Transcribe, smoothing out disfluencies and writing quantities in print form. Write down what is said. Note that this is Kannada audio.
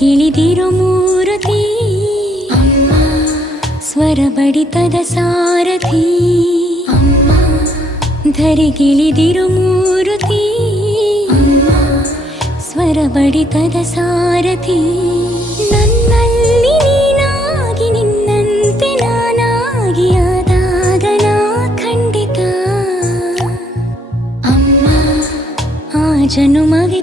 ಧರೆಗಿಳಿದಿರು ಮೂರುತಿ ಅಮ್ಮ, ಸ್ವರ ಬಡಿತದ ಸಾರಥಿ ಅಮ್ಮ, ಧರೆಗಿಳಿದಿರು ಮೂರುತಿ ಅಮ್ಮ, ಸ್ವರ ಬಡಿತದ ಸಾರಥಿ. ನನ್ನಲ್ಲಿ ನೀನಾಗಿ ನಿನ್ನಂತೆ ನಾನಾಗಿ ಆದಾಗ ನಾ ಖಂಡಿತ ಅಮ್ಮ, ಆ ಜನುಮವೇ